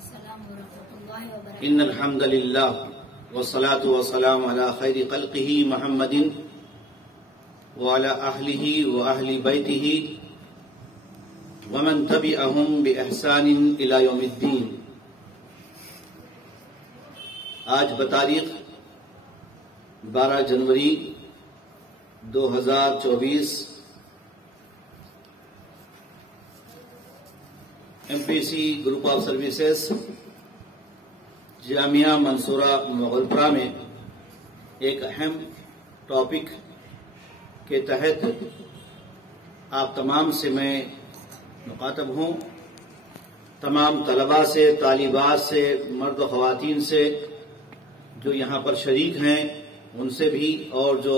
إن الحمد لله والصلاة والسلام على خير خلقه محمد وعلى أهله وأهل بيته ومن تبعهم بإحسان إلى يوم الدين. آج بتاریخ 12 جنوری 2024 MPC گروپ آف سروسز جامعہ منصورہ مغلپورہ میں ایک اہم ٹاپک کے تحت آپ تمام سے میں مخاطب ہوں. تمام طلباء سے، طالبات سے، مرد و خواتین سے جو یہاں پر شریک ہیں ان سے بھی، اور جو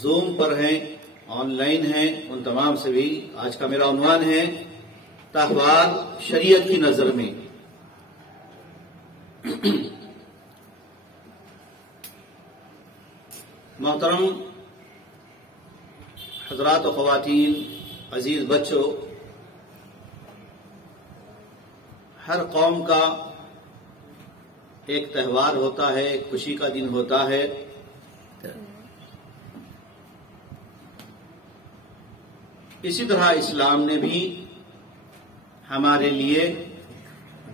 زوم پر ہیں، آن لائن ہیں، ان تمام سے بھی. آج کا میرا عنوان ہے تہوار شریعت کی نظر میں. محترم حضرات و خواتین، عزیز بچوں، ہر قوم کا ایک تہوار ہوتا ہے، ایک خوشی کا دن ہوتا ہے. اسی طرح اسلام نے بھی ہمارے لیے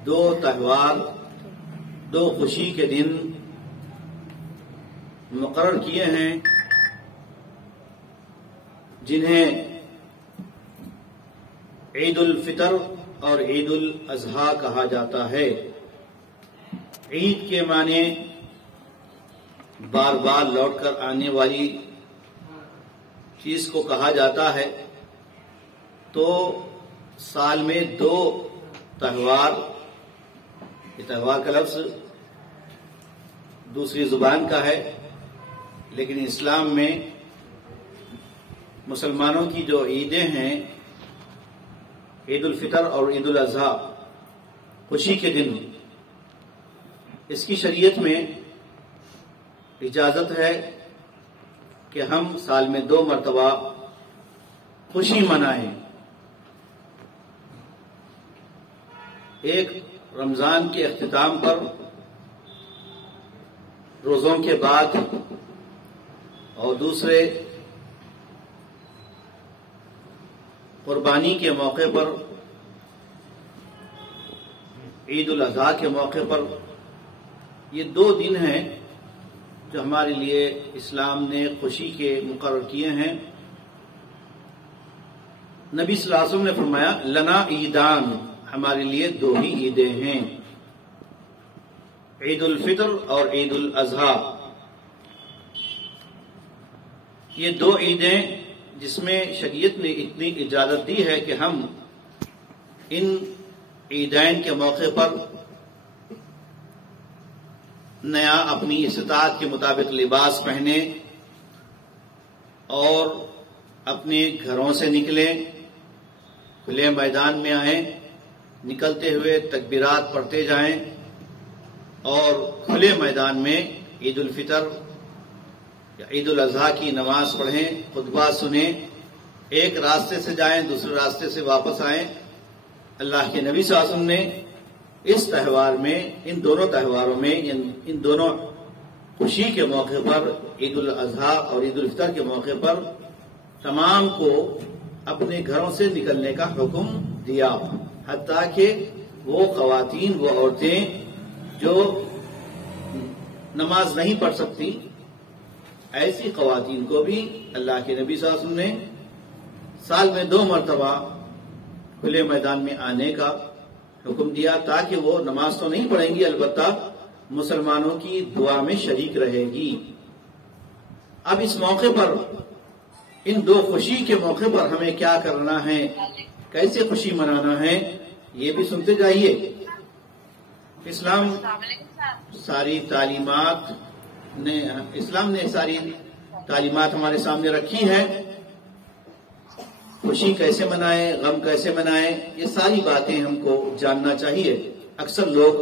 دو تہوار، دو خوشی کے دن مقرر کیے ہیں جنہیں عید الفطر اور عید الاضحیٰ کہا جاتا ہے. عید کے معنی بار بار لوٹ کر آنے والی چیز کو کہا جاتا ہے. تو سال میں دو تہوار، یہ تہوار کا لفظ دوسری زبان کا ہے، لیکن اسلام میں مسلمانوں کی جو عیدیں ہیں، عید الفطر اور عید الاضحیٰ، خوشی کے دن، اس کی شریعت میں اجازت ہے کہ ہم سال میں 2 مرتبہ خوشی منائیں. ایک رمضان کے اختتام پر، روزوں کے بعد، اور دوسرے قربانی کے موقع پر، عید الاضحیٰ کے موقع پر. یہ 2 دن ہیں جو ہمارے لیے اسلام نے خوشی کے مقرر کیے ہیں. نبی صلی اللہ علیہ وسلم نے فرمایا لنا عیدان، ہمارے لیے 2 ہی عیدیں ہیں، عید الفطر اور عید الاضحیٰ. یہ 2 عیدیں جس میں شریعت نے اتنی اجازت دی ہے کہ ہم ان عیدین کے موقع پر نیا اپنی استطاعت کے مطابق لباس پہنیں اور اپنے گھروں سے نکلیں، کھلے میدان میں آئیں، نکلتے ہوئے تکبیرات پڑھتے جائیں اور کھلے میدان میں عید الفطر یا عید الاضحیٰ کی نماز پڑھیں، خطبہ سنیں، ایک راستے سے جائیں، دوسرے راستے سے واپس آئیں. اللہ کے نبی صلی اللہ علیہ وسلم نے اس تہوار میں، ان دونوں تہواروں میں، ان دونوں خوشی کے موقع پر، عید الاضحیٰ اور عید الفطر کے موقع پر، تمام کو اپنے گھروں سے نکلنے کا حکم دیا. حتیٰ کہ وہ خواتین، وہ عورتیں جو نماز نہیں پڑھ سکتی، ایسی خواتین کو بھی اللہ کے نبی صلی اللہ علیہ وسلم نے سال میں 2 مرتبہ کھلے میدان میں آنے کا حکم دیا، تاکہ وہ نماز تو نہیں پڑھیں گی، البتہ مسلمانوں کی دعا میں شریک رہے گی. اب اس موقع پر، ان 2 خوشی کے موقع پر ہمیں کیا کرنا ہے، کیسے خوشی منانا ہے، یہ بھی سنتے جائیے. اسلام نے ساری تعلیمات ہمارے سامنے رکھی ہے. خوشی کیسے منائیں، غم کیسے منائیں، یہ ساری باتیں ہم کو جاننا چاہیے. اکثر لوگ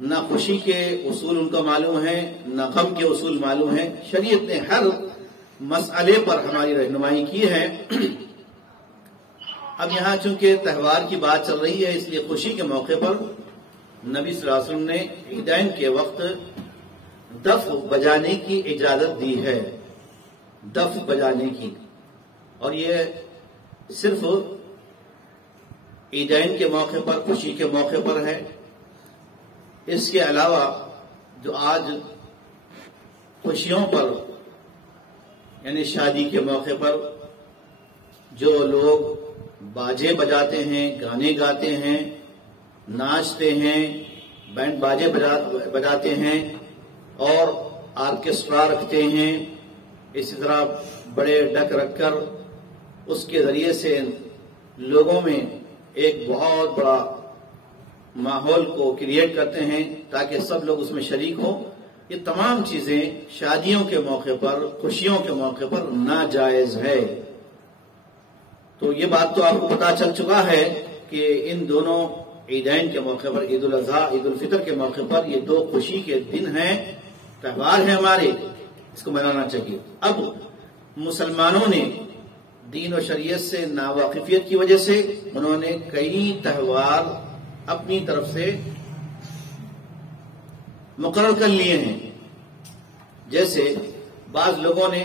نہ خوشی کے اصول ان کو معلوم ہیں، نہ غم کے اصول معلوم ہیں. شریعت نے ہر مسئلے پر ہماری رہنمائی کی ہے. اب یہاں چونکہ تہوار کی بات چل رہی ہے، اس لیے خوشی کے موقع پر نبی صلی اللہ علیہ وسلم نے عیدین کے وقت دف بجانے کی اجازت دی ہے، دف بجانے کی، اور یہ صرف عیدین کے موقع پر، خوشی کے موقع پر ہے۔ اس کے علاوہ جو آج خوشیوں پر یعنی شادی کے موقع پر جو لوگ باجے بجاتے ہیں، گانے گاتے ہیں، ناچتے ہیں، بینڈ باجے بجاتے ہیں اور آرکیسٹرا رکھتے ہیں، اسی طرح بڑے ڈک رکھ کر اس کے ذریعے سے لوگوں میں ایک بہت بڑا ماحول کو کریٹ کرتے ہیں تاکہ سب لوگ اس میں شریک ہوں، یہ تمام چیزیں شادیوں کے موقع پر، خوشیوں کے موقع پر ناجائز ہے۔ تو یہ بات تو آپ کو پتا چل چکا ہے کہ ان دونوں عیدین کے موقع پر، عید الاضحیٰ، عید الفطر کے موقع پر، یہ دو خوشی کے دن ہیں، تہوار ہیں ہمارے، اس کو منانا چاہیے۔ اب مسلمانوں نے دین و شریعت سے ناواقفیت کی وجہ سے انہوں نے کئی تہوار اپنی طرف سے مقرر کر لیے ہیں، جیسے بعض لوگوں نے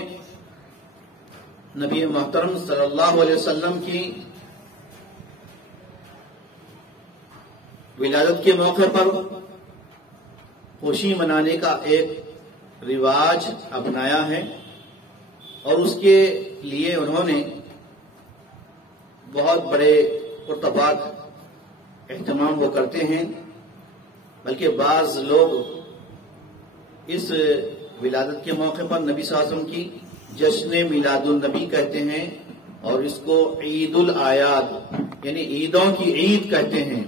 نبی محترم صلی اللہ علیہ وسلم کی ولادت کے موقع پر خوشی منانے کا ایک رواج اپنایا ہے، اور اس کے لیے انہوں نے بہت بڑے پرتپاک اہتمام وہ کرتے ہیں، بلکہ بعض لوگ اس ولادت کے موقع پر نبی صلی اللہ علیہ وسلم کی جشن میلاد النبی کہتے ہیں، اور اس کو عید الاعیاد یعنی عیدوں کی عید کہتے ہیں،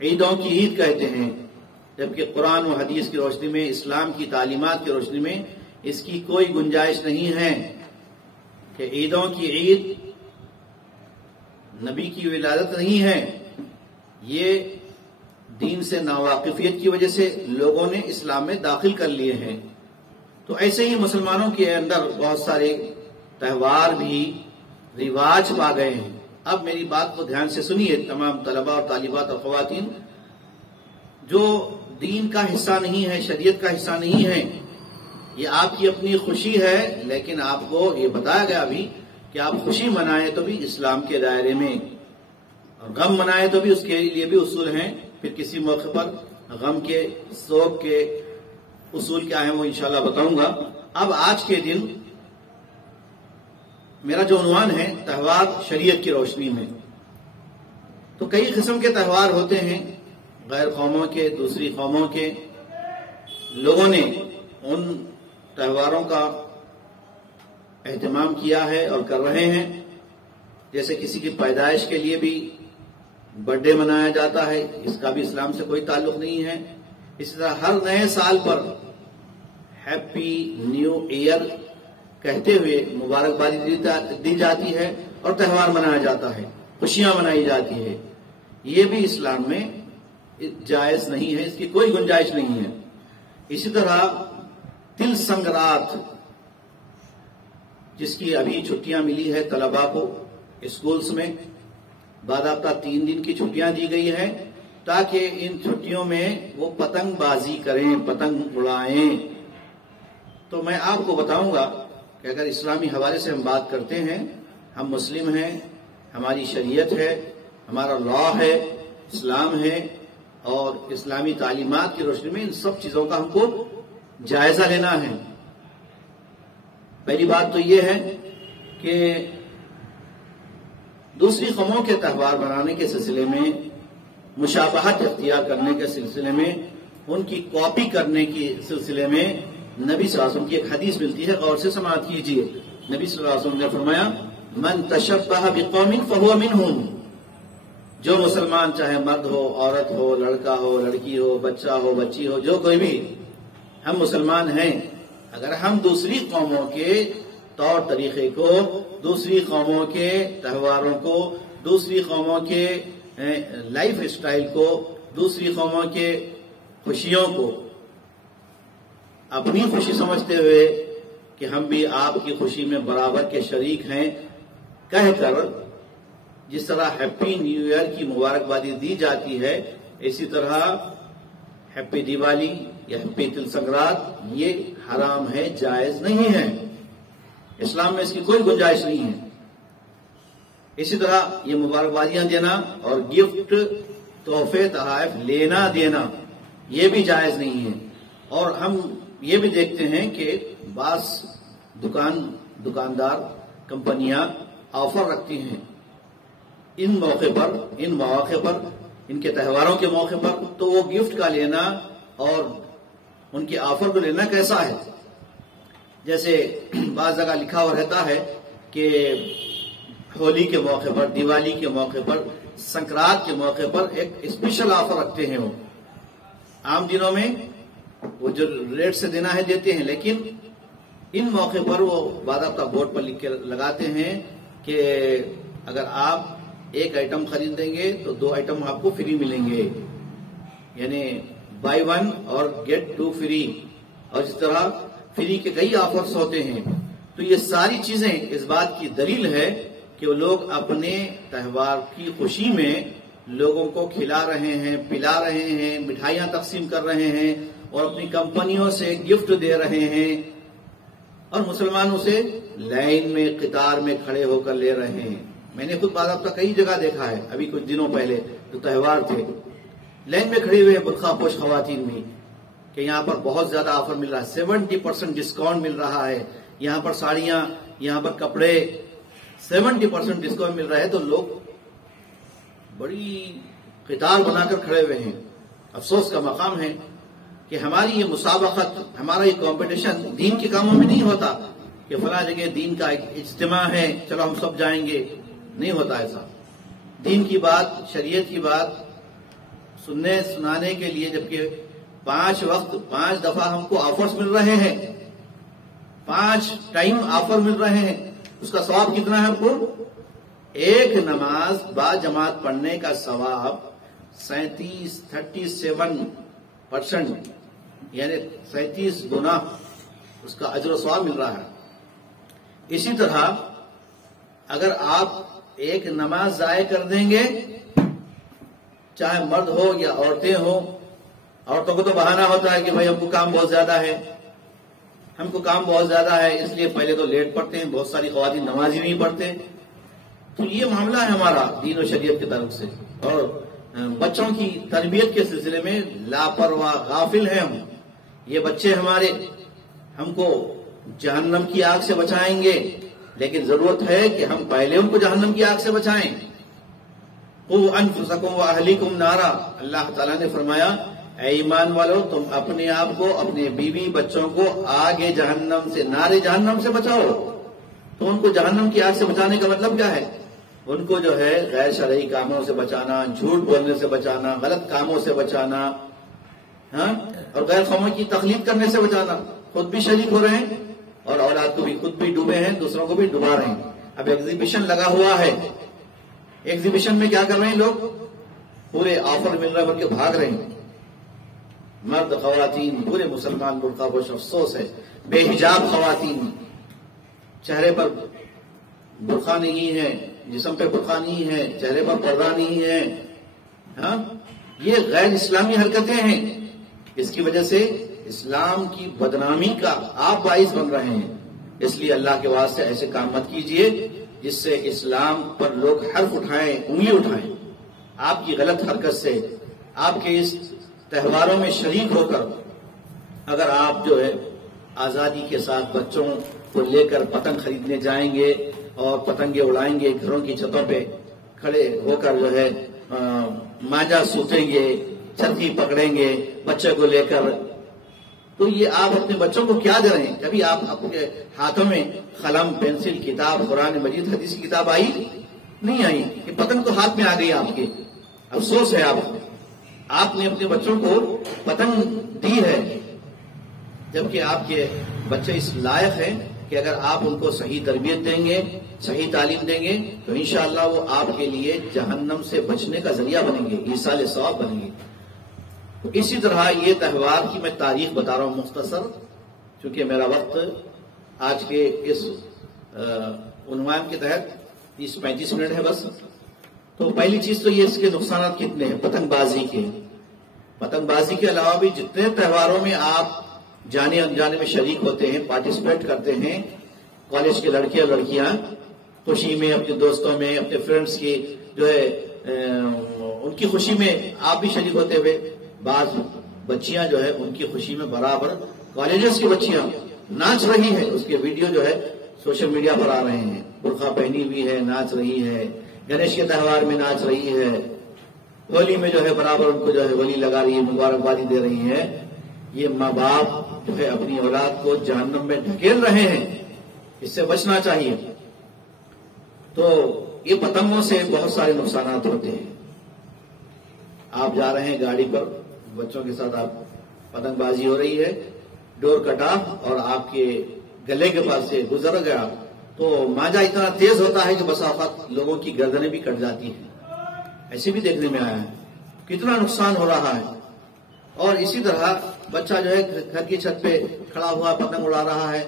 عیدوں کی عید کہتے ہیں، جبکہ قرآن و حدیث کی روشنی میں، اسلام کی تعلیمات کی روشنی میں اس کی کوئی گنجائش نہیں ہے کہ عیدوں کی عید نبی کی ولادت نہیں ہے۔ یہ دین سے ناواقفیت کی وجہ سے لوگوں نے اسلام میں داخل کر لیے ہیں۔ تو ایسے ہی مسلمانوں کے اندر بہت سارے تہوار بھی رواج پا گئے ہیں۔ اب میری بات کو دھیان سے سنیے تمام طلباء اور طالبات اور خواتین، جو دین کا حصہ نہیں ہے، شریعت کا حصہ نہیں ہے، یہ آپ کی اپنی خوشی ہے، لیکن آپ کو یہ بتایا گیا بھی کہ آپ خوشی منائیں تو بھی اسلام کے دائرے میں، اور غم منائیں تو بھی اس کے لیے بھی اصول ہیں۔ پھر کسی موقع پر غم کے، سوگ کے اصول کیا ہیں وہ انشاءاللہ بتاؤں گا۔ اب آج کے دن میرا جو عنوان ہے تہوار شریعت کی روشنی میں، تو کئی قسم کے تہوار ہوتے ہیں، غیر قوموں کے، دوسری قوموں کے لوگوں نے ان تہواروں کا اہتمام کیا ہے اور کر رہے ہیں۔ جیسے کسی کی پیدائش کے لیے بھی برتھ ڈے منایا جاتا ہے، اس کا بھی اسلام سے کوئی تعلق نہیں ہے۔ اسی طرح ہر نئے سال پر ہیپی نیو ایئر کہتے ہوئے مبارکبادی دی جاتی ہے اور تہوار منایا جاتا ہے، خوشیاں منائی جاتی ہے۔ یہ بھی اسلام میں جائز نہیں ہے، اس کی کوئی گنجائش نہیں ہے۔ اسی طرح تل سنگرات، جس کی ابھی چھٹیاں ملی ہے طلباء کو اسکولز میں، باضابطہ 3 دن کی چھٹیاں دی گئی ہے تاکہ ان چھٹیوں میں وہ پتنگ بازی کریں، پتنگ اڑائیں۔ تو میں آپ کو بتاؤں گا کہ اگر اسلامی حوالے سے ہم بات کرتے ہیں، ہم مسلم ہیں، ہماری شریعت ہے، ہمارا لا ہے، اسلام ہے، اور اسلامی تعلیمات کی روشنی میں ان سب چیزوں کا ہم کو جائزہ لینا ہے۔ پہلی بات تو یہ ہے کہ دوسری قوموں کے تہوار منانے کے سلسلے میں، مشابہت اختیار کرنے کے سلسلے میں، ان کی کاپی کرنے کے سلسلے میں نبی صلی اللہ علیہ وسلم کی ایک حدیث ملتی ہے، غور سے سماعت کیجیے۔ نبی صلی اللہ علیہ وسلم نے فرمایا، من تشبہ بقوم فہو منہم، جو مسلمان چاہے مرد ہو، عورت ہو، لڑکا ہو، لڑکی ہو، بچہ ہو، بچی ہو، جو کوئی بھی، ہم مسلمان ہیں۔ اگر ہم دوسری قوموں کے طور طریقے کو، دوسری قوموں کے تہواروں کو، دوسری قوموں کے لائف اسٹائل کو، دوسری قوموں کے خوشیوں کو اپنی خوشی سمجھتے ہوئے کہ ہم بھی آپ کی خوشی میں برابر کے شریک ہیں، کہہ کر جس طرح ہیپی نیو ایئر کی مبارکبادی دی جاتی ہے، اسی طرح ہیپی دیوالی یا ہیپی تل سنکرانت یہ حرام ہے، جائز نہیں ہے، اسلام میں اس کی کوئی گنجائش نہیں ہے۔ اسی طرح یہ مبارکبادیاں دینا اور گفٹ، تحفے، تحائف لینا دینا یہ بھی جائز نہیں ہے۔ اور ہم یہ بھی دیکھتے ہیں کہ بعض دکاندار کمپنیاں آفر رکھتی ہیں ان مواقع پر، ان کے تہواروں کے موقع پر، تو وہ گفٹ کا لینا اور ان کی آفر کو لینا کیسا ہے؟ جیسے بعض جگہ لکھا ہوا رہتا ہے کہ ہولی کے موقع پر، دیوالی کے موقع پر، سنکرانت کے موقع پر ایک اسپیشل آفر رکھتے ہیں۔ وہ عام دنوں میں وہ جو ریٹ سے دینا ہے دیتے ہیں، لیکن ان موقع پر وہ باضابطہ بورڈ پر لکھ کے لگاتے ہیں کہ اگر آپ ایک آئٹم خریدیں گے تو 2 آئٹم آپ کو فری ملیں گے، یعنی بائی 1 اور گیٹ 2 فری، اور اس طرح فری کے کئی آفرز ہوتے ہیں۔ تو یہ ساری چیزیں اس بات کی دلیل ہے کہ وہ لوگ اپنے تہوار کی خوشی میں لوگوں کو کھلا رہے ہیں، پلا رہے ہیں، مٹھائیاں تقسیم کر رہے ہیں اور اپنی کمپنیوں سے گفٹ دے رہے ہیں، اور مسلمانوں سے لائن میں قطار میں کھڑے ہو کر لے رہے ہیں۔ میں نے خود باضابطہ کئی جگہ دیکھا ہے، ابھی کچھ دنوں پہلے جو تہوار تھے، لائن میں کھڑے ہوئے برقع پوش خواتین بھی کہ یہاں پر بہت زیادہ آفر مل رہا ہے، 70% ڈسکاؤنٹ مل رہا ہے، یہاں پر ساڑیاں، یہاں پر کپڑے 70% ڈسکاؤنٹ مل رہا ہے، تو لوگ بڑی قطار بنا کر کھڑے ہوئے ہیں۔ افسوس کا مقام ہے کہ ہماری یہ مسابقت، ہمارا یہ کمپٹیشن دین کے کاموں میں نہیں ہوتا کہ فلاں جگہ دین کا ایک اجتماع ہے چلو ہم سب جائیں گے، نہیں ہوتا ایسا۔ دین کی بات، شریعت کی بات سننے سنانے کے لیے جبکہ 5 وقت 5 دفعہ ہم کو آفرز مل رہے ہیں، 5 ٹائم آفر مل رہے ہیں، اس کا ثواب کتنا ہے ہم کو؟ ایک نماز با جماعت پڑھنے کا ثواب 37% یعنی 37 گنا اس کا اجر و ثواب مل رہا ہے۔ اسی طرح اگر آپ ایک نماز ضائع کر دیں گے، چاہے مرد ہو یا عورتیں ہوں، عورتوں کو تو بہانہ ہوتا ہے کہ بھائی ہم کو کام بہت زیادہ ہے، اس لیے پہلے تو لیٹ پڑھتے ہیں، بہت ساری خواتین نماز ہی نہیں پڑھتے۔ تو یہ معاملہ ہے ہمارا دین و شریعت کی طرف سے، اور بچوں کی تربیت کے سلسلے میں لاپرواہ غافل ہیں ہم۔ یہ بچے ہمارے ہم کو جہنم کی آگ سے بچائیں گے، لیکن ضرورت ہے کہ ہم پہلے ان کو جہنم کی آگ سے بچائیں۔ قُوْ أَنفُسَكُمْ وَأَهْلِيكُمْ نَارًا، اللہ تعالیٰ نے فرمایا اے ایمان والو تم اپنے آپ کو، اپنے بیوی بچوں کو آگے جہنم سے، نار جہنم سے بچاؤ۔ تو ان کو جہنم کی آگ سے بچانے کا مطلب کیا ہے؟ ان کو جو ہے غیر شرعی کاموں سے بچانا، جھوٹ بولنے سے بچانا، غلط کاموں سے بچانا، اور غیر قوموں کی تخلیق کرنے سے بچانا۔ خود بھی شریک ہو رہے ہیں اور اولاد کو بھی، خود بھی ڈوبے ہیں، دوسروں کو بھی ڈبا رہے ہیں۔ اب ایگزیبیشن لگا ہوا ہے، ایگزیبیشن میں کیا کر رہے ہیں لوگ؟ پورے آفر مل رہے ہیں بلکہ بھاگ رہے ہیں، مرد خواتین پورے مسلمان برقع پوش۔ افسوس ہے بے حجاب خواتین، چہرے پر برقع نہیں ہے، جسم پہ برقع نہیں ہے، چہرے پر پردہ نہیں ہے، یہ غیر اسلامی حرکتیں ہیں۔ اس کی وجہ سے اسلام کی بدنامی کا آپ باعث بن رہے ہیں۔ اس لیے اللہ کے واسطے ایسے کام مت کیجئے جس سے اسلام پر لوگ حرف اٹھائیں، انگلی اٹھائیں۔ آپ کی غلط حرکت سے، آپ کے اس تہواروں میں شریک ہو کر اگر آپ جو ہے آزادی کے ساتھ بچوں کو لے کر پتنگ خریدنے جائیں گے اور پتنگیں اڑائیں گے، گھروں کی چھتوں پہ کھڑے ہو کر جو ہے مانجا سوتیں گے، چھتری پکڑیں گے بچے کو لے کر، تو یہ آپ اپنے بچوں کو کیا دے رہے ہیں؟ کبھی آپ اپنے ہاتھوں میں قلم، پینسل، کتاب، قرآن مجید، حدیث کی کتاب آئی نہیں آئی، کہ پتنگ تو ہاتھ میں آ گئی آپ کے۔ افسوس ہے آپ نے اپنے بچوں کو پتنگ دی ہے، جبکہ آپ کے بچے اس لائق ہیں کہ اگر آپ ان کو صحیح تربیت دیں گے، صحیح تعلیم دیں گے تو انشاءاللہ وہ آپ کے لیے جہنم سے بچنے کا ذریعہ بنیں گے، ایصال ثواب بنیں گے۔ تو اسی طرح یہ تہوار کی میں تاریخ بتا رہا ہوں مختصر، چونکہ میرا وقت آج کے اس عنوان کے تحت 30-35 منٹ ہے بس. تو پہلی چیز تو یہ اس کے نقصانات کتنے ہیں پتنگ بازی کے. پتنگ بازی کے علاوہ بھی جتنے تہواروں میں آپ جانے انجانے میں شریک ہوتے ہیں، پارٹیسپیٹ کرتے ہیں، کالج کے لڑکے اور لڑکیاں خوشی میں، اپنے دوستوں میں، اپنے فرینڈس کی جو ہے ان کی خوشی میں آپ بھی شریک ہوتے ہوئے، بعض بچیاں جو ہے ان کی خوشی میں برابر کالجز کی بچیاں ناچ رہی ہیں. اس کے ویڈیو جو ہے سوشل میڈیا پر آ رہے ہیں، برقع پہنی ہوئی ہے، ناچ رہی ہے، گنیش کے تہوار میں ناچ رہی ہے، ہولی میں جو ہے برابر ان کو جو ہے ہولی لگا رہی ہے، مبارکبادی دے رہی ہے. یہ ماں باپ جو ہے اپنی اولاد کو جہنم میں ڈھکیل رہے ہیں، اس سے بچنا چاہیے. تو یہ پتنگوں سے بہت سارے نقصانات ہوتے ہیں. آپ جا رہے ہیں گاڑی پر، بچوں کے ساتھ آپ پتنگ بازی ہو رہی ہے، ڈور کٹا اور آپ کے گلے کے پاس سے گزر گیا تو ماجا اتنا تیز ہوتا ہے کہ بسا اوقات لوگوں کی گردنیں بھی کٹ جاتی ہیں. ایسے بھی دیکھنے میں آیا ہے کتنا نقصان ہو رہا ہے. اور اسی طرح بچہ جو ہے گھر کی چھت پہ کھڑا ہوا پتنگ اڑا رہا ہے،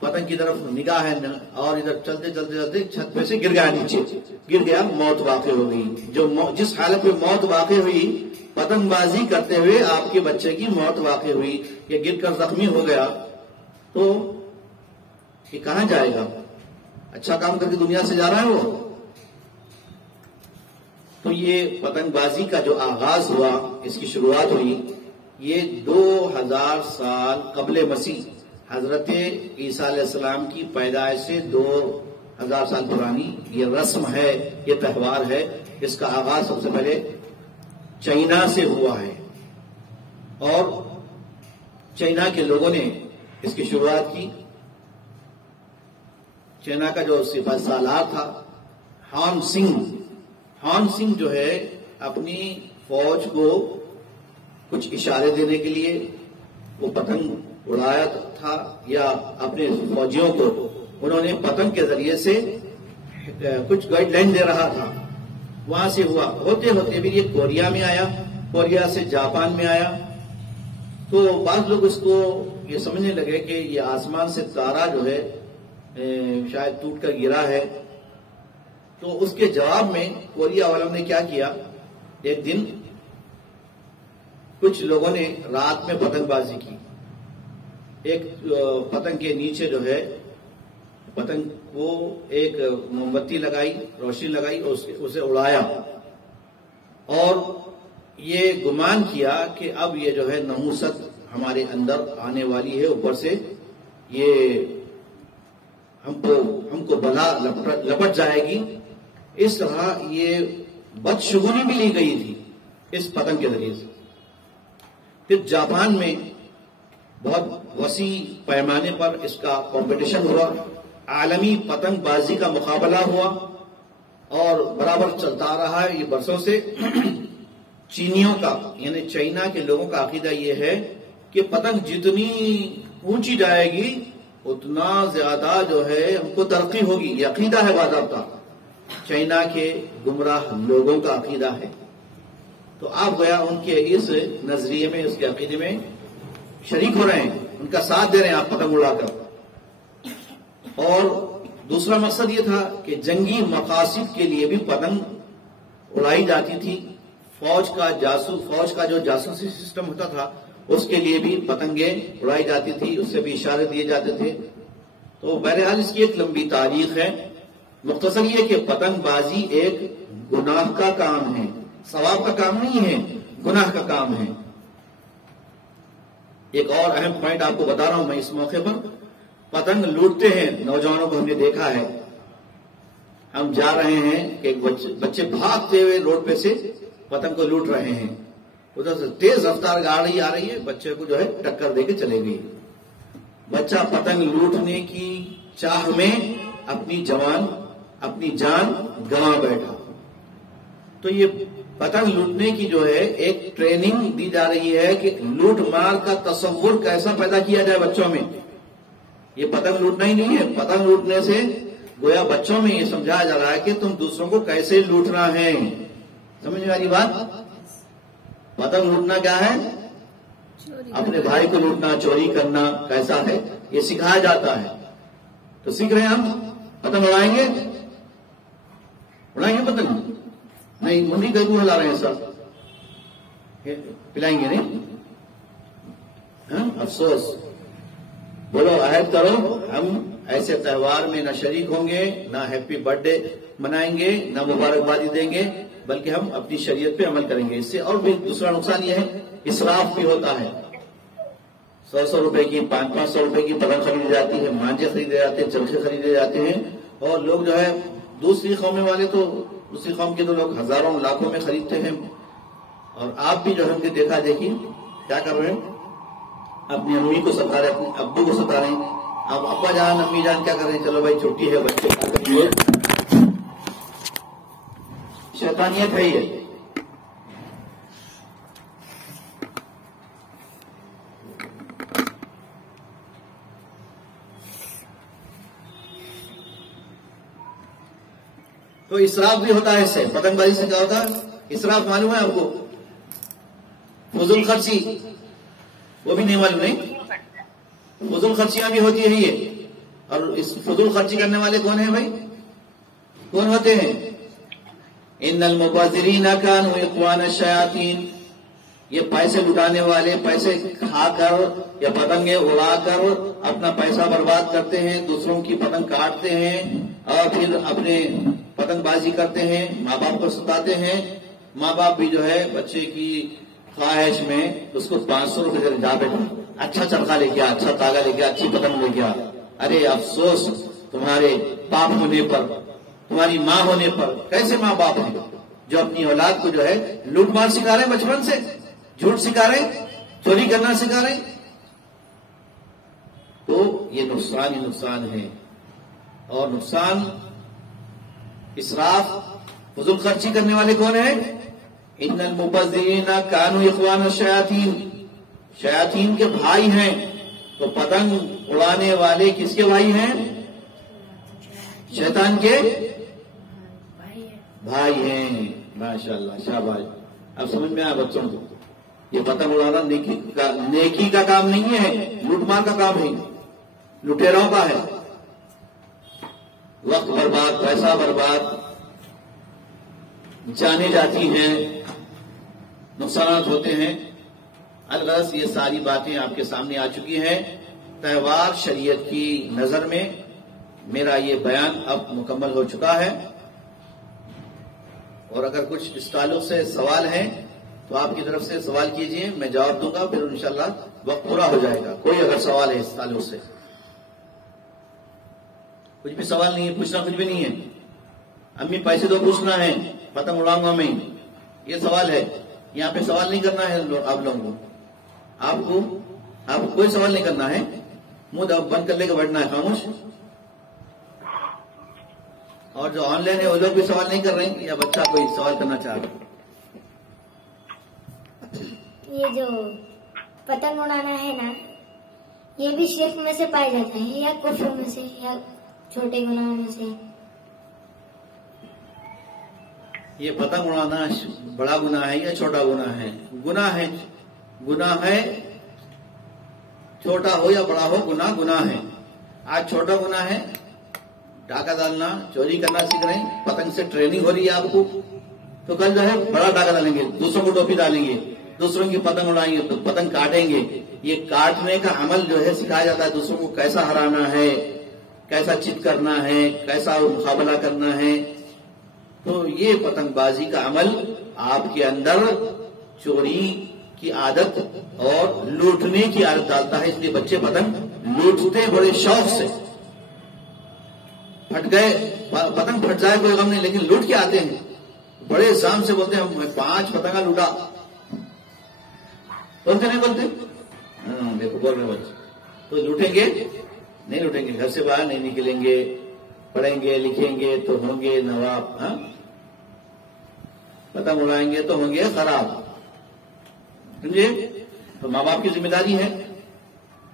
پتنگ کی طرف نگاہ ہے اور ادھر چلتے چلتے چلتے چھت پہ سے گر گیا، نیچے گر گیا، موت واقع ہو گئی. جس حالت میں موت واقع ہوئی، پتنگ بازی کرتے ہوئے آپ کے بچے کی موت واقع ہوئی، یہ گر کر زخمی ہو گیا، تو یہ کہاں جائے گا؟ اچھا کام کر کے دنیا سے جا رہا ہے وہ. تو یہ پتنگ بازی کا جو آغاز ہوا، اس کی شروعات ہوئی، یہ 2000 سال قبل مسیح، حضرت عیسیٰ علیہ السلام کی پیدائش سے 2000 سال پرانی یہ رسم ہے، یہ تہوار ہے. اس کا آغاز سب سے پہلے چائنا سے ہوا ہے اور چائنا کے لوگوں نے اس کی شروعات کی. چائنا کا جو سپہ سالار تھا ہان سنگھ جو ہے اپنی فوج کو کچھ اشارے دینے کے لیے وہ پتنگ اڑایا تھا، یا اپنے فوجیوں کو انہوں نے پتنگ کے ذریعے سے کچھ گائیڈ لائن دے رہا تھا. وہاں سے ہوا، ہوتے ہوتے بھی یہ کوریا میں آیا، کوریا سے جاپان میں آیا. تو بعض لوگ اس کو یہ سمجھنے لگے کہ یہ آسمان سے تارا جو ہے شاید ٹوٹ کر گرا ہے. تو اس کے جواب میں کوریا والوں نے کیا کیا، ایک دن کچھ لوگوں نے رات میں پتنگ بازی کی. ایک پتنگ کے نیچے جو ہے پتنگ کو ایک موم بتی لگائی، روشنی لگائی اور اسے اڑایا، اور یہ گمان کیا کہ اب یہ جو ہے نحوست ہمارے اندر آنے والی ہے، اوپر سے یہ ہم کو بلا لپٹ جائے گی. اس طرح یہ بدشگونی بھی لی گئی تھی اس پتنگ کے ذریعے سے. پھر جاپان میں بہت وسیع پیمانے پر اس کا کمپٹیشن ہوا، عالمی پتنگ بازی کا مقابلہ ہوا اور برابر چلتا رہا ہے یہ برسوں سے. چینیوں کا یعنی چائنا کے لوگوں کا عقیدہ یہ ہے کہ پتنگ جتنی اونچی جائے گی اتنا زیادہ جو ہے ہم کو ترقی ہوگی. یہ عقیدہ ہے باضابطہ، چائنا کے گمراہ لوگوں کا عقیدہ ہے. تو آپ گویا ان کے اس نظریے میں، اس کے عقیدے میں شریک ہو رہے ہیں، ان کا ساتھ دے رہے ہیں آپ پتنگ اڑا کر. اور دوسرا مقصد یہ تھا کہ جنگی مقاصد کے لیے بھی پتنگ اڑائی جاتی تھی. فوج کا جو جاسوسی سسٹم ہوتا تھا اس کے لیے بھی پتنگیں اڑائی جاتی تھی، اس سے بھی اشارے دیے جاتے تھے. تو بہرحال اس کی ایک لمبی تاریخ ہے. مختصر یہ کہ پتنگ بازی ایک گناہ کا کام ہے، ثواب کا کام نہیں ہے، گناہ کا کام ہے. ایک اور اہم پوائنٹ آپ کو بتا رہا ہوں میں اس موقع پر. پتنگ لوٹتے ہیں نوجوانوں کو ہم نے دیکھا ہے. ہم جا رہے ہیں کہ بچے بھاگتے ہوئے روڈ پہ سے پتنگ کو لوٹ رہے ہیں. ادھر سے تیز رفتار گاڑی آ رہی ہے، بچے کو جو ہے ٹکر دے کے چلے گئی. بچہ پتنگ لوٹنے کی چاہ میں اپنی جان گنوا بیٹھا. تو یہ پتنگ لوٹنے کی جو ہے ایک ٹریننگ دی جا رہی ہے کہ لوٹ مار کا تصور کیسا پیدا کیا جائے بچوں میں. یہ پتنگ لوٹنا ہی نہیں ہے، پتنگ لوٹنے سے گویا بچوں میں یہ سمجھایا جا رہا ہے کہ تم دوسروں کو کیسے لوٹنا ہے. سمجھ میں آ رہی بات؟ پتنگ لوٹنا کیا ہے؟ اپنے بھائی کو لوٹنا، چوری کرنا کیسا ہے یہ سکھایا جاتا ہے. تو سیکھ رہے ہیں ہم، پتنگ اڑائیں گے اڑائیں گے پتنگ؟ نہیں، منڈی کا کیوں ہلا رہے ہیں صاحب؟ پلائیں گے نہیں؟ افسوس. بولو عہد کرو ہم ایسے تہوار میں نہ شریک ہوں گے، نہ ہیپی برتھ ڈے منائیں گے، نہ مبارکبادی دیں گے، بلکہ ہم اپنی شریعت پہ عمل کریں گے. اس سے اور بھی دوسرا نقصان یہ ہے، اسراف بھی ہوتا ہے. 100 روپے کی 500 روپے کی پتنگ خریدی جاتی ہے، مانجے خریدے جاتے ہیں، چرخے خریدے جاتے ہیں، اور لوگ جو ہے دوسری قومیں والے تو دوسری قوم کے تو لوگ ہزاروں لاکھوں میں خریدتے ہیں. اور آپ بھی جو ہے ان کے دیکھا دیکھی کیا کر رہے ہیں؟ اپنی امی کو ستا رہے، اپنے ابو کو ستا رہے ہیں. اب ابا جان امی جان کیا کر رہے ہیں؟ چلو بھائی چھٹی ہے، بچے کیا کرتی ہے؟ شیطانیت ہے یہ. تو اسراف بھی ہوتا ہے اس سے. پتنگ بازی سے کیا ہوتا ہے؟ اسراف معلوم ہے آپ کو؟ فضول خرچی وہ بھی نہیں معلوم؟ نہیں، فضول خرچیاں بھی ہوتی ہے یہ. اور اس فضول خرچی کرنے والے کون ہیں بھائی؟ کون ہوتے ہیں؟ ان المبذرین کانوا اخوان الشیاطین. یہ پیسے لٹانے والے پیسے کھا کر یا پتنگیں اڑا کر اپنا پیسہ برباد کرتے ہیں، دوسروں کی پتنگ کاٹتے ہیں اور پھر اپنے پتنگ بازی کرتے ہیں، ماں باپ کو ستاتے ہیں. ماں باپ بھی جو ہے بچے کی خواہش میں اس کو 500 روپے جا بیٹھا اچھا چرخا لے کے آ، اچھا تاگا لے کے آ، اچھی پتنگ لے کے آ. ارے افسوس تمہارے باپ ہونے پر، تمہاری ماں ہونے پر. کیسے ماں باپ ہیں جو اپنی اولاد کو جو ہے لوٹ مار سکھا رہے ہیں، بچپن سے جھوٹ سکھا رہے ہیں، چوری کرنا سکھا رہے ہیں. تو یہ نقصان ہی نقصان ہے. اور نقصان اسراف فضول خرچی کرنے والے کون ہیں؟ ان المبذرین کانوا اخوان الشیاطین. شیاطین کے بھائی ہیں. تو پتنگ اڑانے والے کس کے بھائی ہیں؟ شیطان کے بھائی ہیں. ماشاءاللہ، شاباش. اب سمجھ میں آیا بچوں کو؟ یہ پتنگ اڑانا نیکی کا کام نہیں ہے، لوٹ مار کا کام ہے، لٹیروں کا ہے. وقت برباد، پیسہ برباد، جانے جاتی ہیں، نقصانات ہوتے ہیں. الغرض یہ ساری باتیں آپ کے سامنے آ چکی ہیں. تہوار شریعت کی نظر میں میرا یہ بیان اب مکمل ہو چکا ہے. اور اگر کچھ اس تعلق سے سوال ہیں تو آپ کی طرف سے سوال کیجئے، میں جواب دوں گا، پھر انشاءاللہ وقت پورا ہو جائے گا. کوئی اگر سوال ہے اس تعلق سے؟ کچھ بھی سوال نہیں ہے، پوچھنا کچھ بھی نہیں ہے. امی پیسے تو پوچھنا ہے، پتنگ اڑاؤں گا میں، یہ سوال ہے. یہاں پہ سوال نہیں کرنا ہے آپ لوگوں کو. آپ کو کوئی سوال نہیں کرنا ہے، منہ بند کر لے کے بیٹھنا ہے خاموش. اور جو آن لائن ہے وہ لوگ بھی سوال نہیں کر رہے ہیں، یا بچہ کوئی سوال کرنا چاہ رہا ہے؟ یہ جو پتنگ اڑانا ہے نا، یہ بھی شرک میں سے پایا جاتا ہے یا کفر میں سے یا چھوٹے گناہوں میں سے؟ یہ پتنگ اڑانا بڑا گناہ ہے یا چھوٹا گناہ ہے؟ گناہ ہے. چھوٹا ہو یا بڑا ہو، گناہ ہے. آج چھوٹا گناہ ہے، ڈاکہ ڈالنا، چوری کرنا سیکھ رہے ہیں، پتنگ سے ٹریننگ ہو رہی ہے آپ کو. تو کل جو ہے بڑا ڈاکہ ڈالیں گے، دوسروں کو ٹوپی ڈالیں گے، دوسروں کی پتنگ اڑائیں گے، تو پتنگ کاٹیں گے. یہ کاٹنے کا عمل جو ہے سکھایا جاتا ہے دوسروں کو، کیسا ہرانا ہے، کیسا چت کرنا ہے، کیسا مقابلہ کرنا ہے. تو یہ پتنگ بازی کا عمل آپ کے اندر چوری کی عادت اور لوٹنے کی عادت ڈالتا ہے. اس لیے بچے پتنگ لوٹتے بڑے شوق سے. پھٹ گئے، پتنگ پھٹ جائے کوئی غم نہیں، لیکن لوٹ کے آتے ہیں بڑے شام سے. بولتے ہیں 5 پتنگا لوٹا. بولتے نہیں بولتے؟ ہاں دیکھو بول رہے بچے. تو لوٹیں گے نہیں، لوٹیں گے، گھر سے باہر نہیں نکلیں گے، پڑھیں گے لکھیں گے تو ہوں گے نواب. ہاں، پتنگ اڑائیں گے تو ہوں گے خراب. سمجھے؟ تو ماں باپ کی ذمہ داری ہے،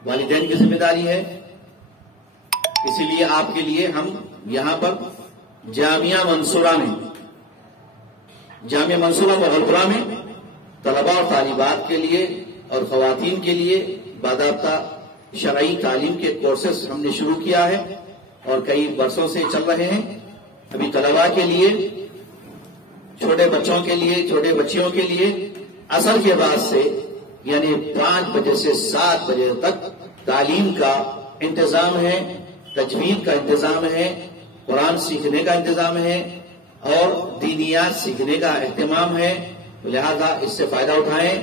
والدین کی ذمہ داری ہے. اسی لیے آپ کے لیے ہم یہاں پر جامعہ منصورہ بھگلپورہ میں طلباء اور طالبات کے لیے اور خواتین کے لیے باضابطہ شرعی تعلیم کے کورسز ہم نے شروع کیا ہے اور کئی برسوں سے چل رہے ہیں. ابھی طلباء کے لیے چھوٹے بچوں کے لیے، چھوٹے بچیوں کے لیے عصر کے بعد سے یعنی 5 بجے سے 7 بجے تک تعلیم کا انتظام ہے، تجوید کا انتظام ہے، قرآن سیکھنے کا انتظام ہے اور دینیات سیکھنے کا اہتمام ہے. لہذا اس سے فائدہ اٹھائیں.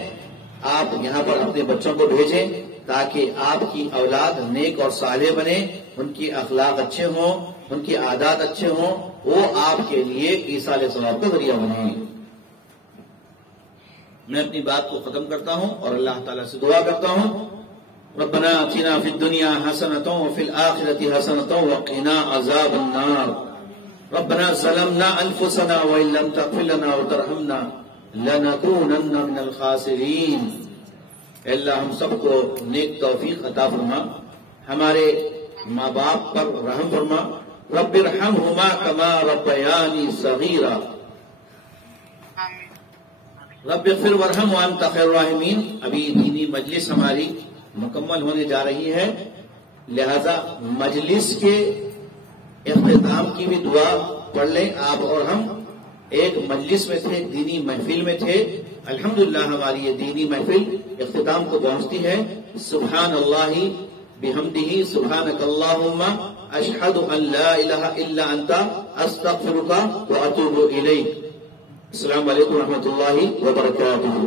آپ یہاں پر اپنے بچوں کو بھیجیں تاکہ آپ کی اولاد نیک اور صالح بنے، ان کی اخلاق اچھے ہوں، ان کی عادات اچھے ہوں، وہ آپ کے لیے ایصال ثواب کا ذریعہ بنے. میں اپنی بات کو ختم کرتا ہوں اور اللہ تعالیٰ سے دعا کرتا ہوں، ربنا آتنا فی الدنیا حسنۃ وفی الآخرۃ حسنۃ وقنا عذاب النار. ربنا ظلمنا انفسنا وان لم تغفر لنا وترحمنا لنکونن من الخاسرین. اے اللہ ہم سب کو نیک توفیق عطا فرما، ہمارے ماں باپ پر رحم فرما. رب ارحمہما کما ربیانی صغیرا. رب اغفر وارحم وانت خیر الراحمین. ابھی دینی مجلس ہماری مکمل ہونے جا رہی ہے، لہذا مجلس کے اختتام کی بھی دعا پڑھ لیں. آپ اور ہم ایک مجلس میں تھے، دینی محفل میں تھے. الحمدللہ ہماری یہ دینی محفل اختتام کو پہنچتی ہے. سبحان اللہ بحمدہ، سبحانک اللہم اشہد ان لا الہ الا انت استغفرک واتوب الیک. السلام علیکم ورحمۃ اللہ وبرکاتہ.